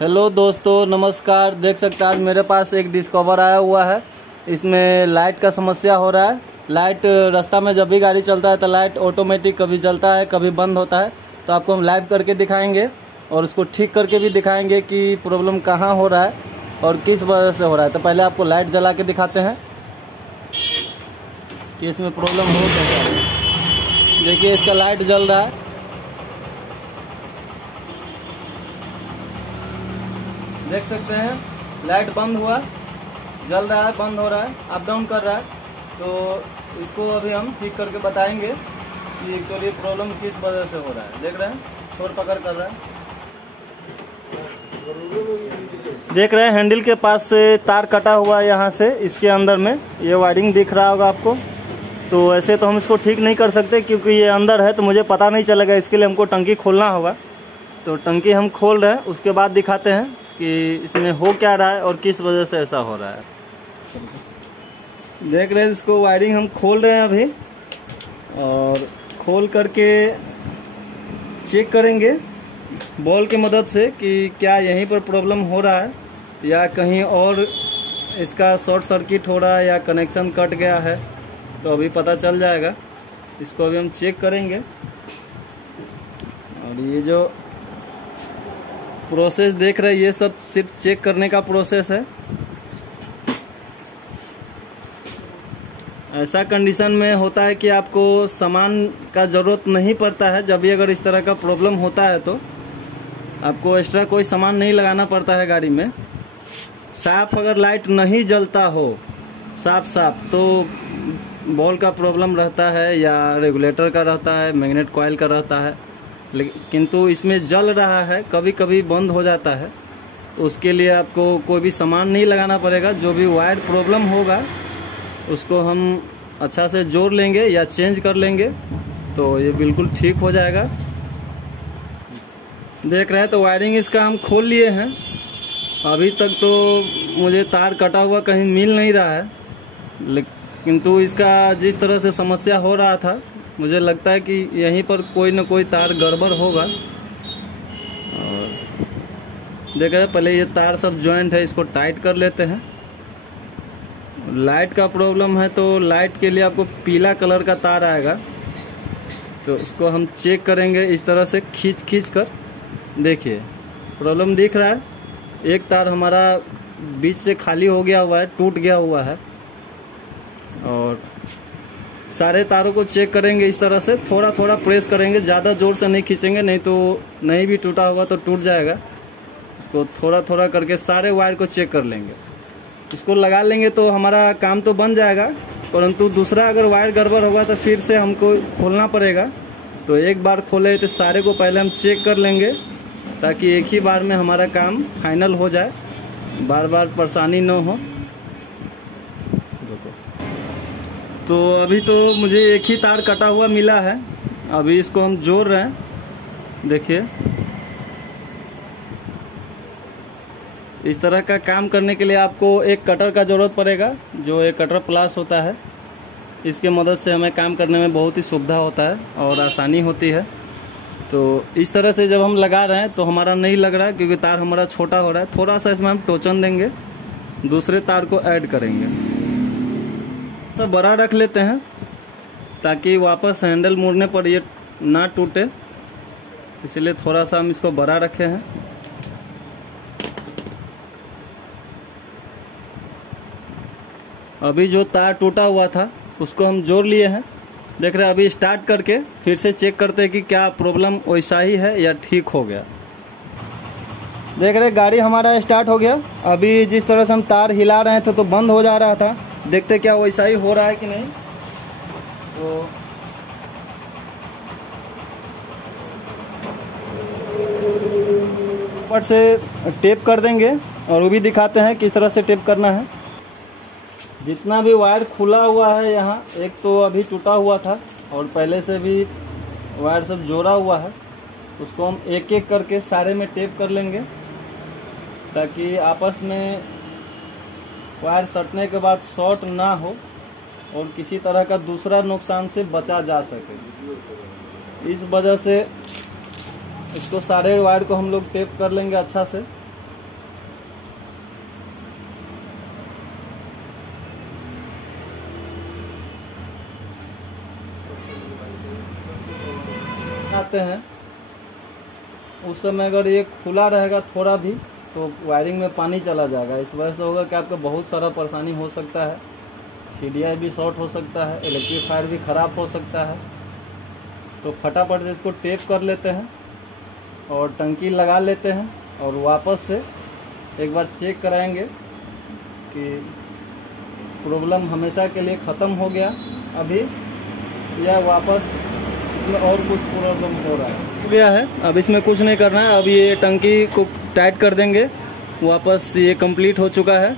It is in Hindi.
हेलो दोस्तों, नमस्कार। देख सकते हैं आज मेरे पास एक डिस्कवर आया हुआ है। इसमें लाइट का समस्या हो रहा है। लाइट रास्ता में जब भी गाड़ी चलता है तो लाइट ऑटोमेटिक कभी जलता है कभी बंद होता है। तो आपको हम लाइव करके दिखाएंगे और उसको ठीक करके भी दिखाएंगे कि प्रॉब्लम कहाँ हो रहा है और किस वजह से हो रहा है। तो पहले आपको लाइट जला के दिखाते हैं कि इसमें प्रॉब्लम हो कैसा है। देखिए इसका लाइट जल रहा है। देख सकते हैं लाइट बंद हुआ, जल रहा है, बंद हो रहा है, अप डाउन कर रहा है। तो इसको अभी हम ठीक करके बताएंगे कि एक्चुअली प्रॉब्लम किस वजह से हो रहा है। देख रहे हैं छोर पकड़ कर रहा है। देख रहे हैं हैंडल के पास से तार कटा हुआ है यहाँ से, इसके अंदर में ये वायरिंग दिख रहा होगा आपको। तो ऐसे तो हम इसको ठीक नहीं कर सकते क्योंकि ये अंदर है तो मुझे पता नहीं चलेगा। इसके लिए हमको टंकी खोलना होगा। तो टंकी हम खोल रहे हैं, उसके बाद दिखाते हैं कि इसमें हो क्या रहा है और किस वजह से ऐसा हो रहा है। देख रहे हैं इसको वायरिंग हम खोल रहे हैं अभी, और खोल करके चेक करेंगे बॉल की मदद से कि क्या यहीं पर प्रॉब्लम हो रहा है या कहीं और इसका शॉर्ट सर्किट हो रहा है या कनेक्शन कट गया है। तो अभी पता चल जाएगा। इसको अभी हम चेक करेंगे। और ये जो प्रोसेस देख रहे हैं ये सब सिर्फ चेक करने का प्रोसेस है। ऐसा कंडीशन में होता है कि आपको सामान का ज़रूरत नहीं पड़ता है। जब भी अगर इस तरह का प्रॉब्लम होता है तो आपको एक्स्ट्रा कोई सामान नहीं लगाना पड़ता है गाड़ी में। साफ अगर लाइट नहीं जलता हो साफ तो बॉल का प्रॉब्लम रहता है या रेगुलेटर का रहता है, मैग्नेट कॉइल का रहता है। लेकिन किंतु इसमें जल रहा है, कभी कभी बंद हो जाता है। तो उसके लिए आपको कोई भी सामान नहीं लगाना पड़ेगा। जो भी वायर प्रॉब्लम होगा उसको हम अच्छा से जोड़ लेंगे या चेंज कर लेंगे तो ये बिल्कुल ठीक हो जाएगा। देख रहे हैं तो वायरिंग इसका हम खोल लिए हैं। अभी तक तो मुझे तार कटा हुआ कहीं मिल नहीं रहा है, किंतु इसका जिस तरह से समस्या हो रहा था मुझे लगता है कि यहीं पर कोई न कोई तार गड़बड़ होगा। और देख रहे हैं पहले ये तार सब जॉइंट है, इसको टाइट कर लेते हैं। लाइट का प्रॉब्लम है तो लाइट के लिए आपको पीला कलर का तार आएगा। तो उसको हम चेक करेंगे इस तरह से खींच कर। देखिए प्रॉब्लम दिख रहा है। एक तार हमारा बीच से खाली हो गया हुआ है, टूट गया हुआ है। और सारे तारों को चेक करेंगे इस तरह से, थोड़ा थोड़ा प्रेस करेंगे, ज़्यादा ज़ोर से नहीं खींचेंगे, नहीं तो नहीं भी टूटा हुआ तो टूट जाएगा। इसको थोड़ा थोड़ा करके सारे वायर को चेक कर लेंगे। इसको लगा लेंगे तो हमारा काम तो बन जाएगा, परंतु दूसरा अगर वायर गड़बड़ होगा तो फिर से हमको खोलना पड़ेगा। तो एक बार खोले तो सारे को पहले हम चेक कर लेंगे ताकि एक ही बार में हमारा काम फाइनल हो जाए, बार बार परेशानी न हो। तो अभी तो मुझे एक ही तार कटा हुआ मिला है, अभी इसको हम जोड़ रहे हैं। देखिए इस तरह का काम करने के लिए आपको एक कटर का ज़रूरत पड़ेगा, जो एक कटर प्लास होता है। इसके मदद से हमें काम करने में बहुत ही सुविधा होता है और आसानी होती है। तो इस तरह से जब हम लगा रहे हैं तो हमारा नहीं लग रहा है क्योंकि तार हमारा छोटा हो रहा है। थोड़ा सा इसमें हम टोचन देंगे, दूसरे तार को ऐड करेंगे। सब बड़ा रख लेते हैं ताकि वापस हैंडल मोड़ने पर ये ना टूटे, इसलिए थोड़ा सा हम इसको बड़ा रखे हैं। अभी जो तार टूटा हुआ था उसको हम जोड़ लिए हैं। देख रहे हैं अभी स्टार्ट करके फिर से चेक करते हैं कि क्या प्रॉब्लम वैसा ही है या ठीक हो गया। देख रहे हैं गाड़ी हमारा स्टार्ट हो गया। अभी जिस तरह से हम तार हिला रहे थे तो बंद हो जा रहा था। देखते क्या वैसा ही हो रहा है कि नहीं। तो ऊपर से टेप कर देंगे और वो भी दिखाते हैं किस तरह से टेप करना है। जितना भी वायर खुला हुआ है यहाँ, एक तो अभी टूटा हुआ था और पहले से भी वायर सब जोड़ा हुआ है, उसको हम एक एक करके सारे में टेप कर लेंगे ताकि आपस में वायर सटने के बाद शॉर्ट ना हो और किसी तरह का दूसरा नुकसान से बचा जा सके। इस वजह से इसको सारे वायर को हम लोग टेप कर लेंगे अच्छा से। लगाते हैं उस समय अगर ये खुला रहेगा थोड़ा भी तो वायरिंग में पानी चला जाएगा। इस वजह से होगा कि आपको बहुत सारा परेशानी हो सकता है, CDI भी शॉर्ट हो सकता है, इलेक्ट्रीफायर भी ख़राब हो सकता है। तो फटाफट से इसको टेप कर लेते हैं और टंकी लगा लेते हैं और वापस से एक बार चेक कराएंगे कि प्रॉब्लम हमेशा के लिए ख़त्म हो गया अभी या वापस इसमें और कुछ प्रॉब्लम हो रहा है। अब इसमें कुछ नहीं करना है। अब ये टंकी को टाइट कर देंगे, वापस ये कंप्लीट हो चुका है।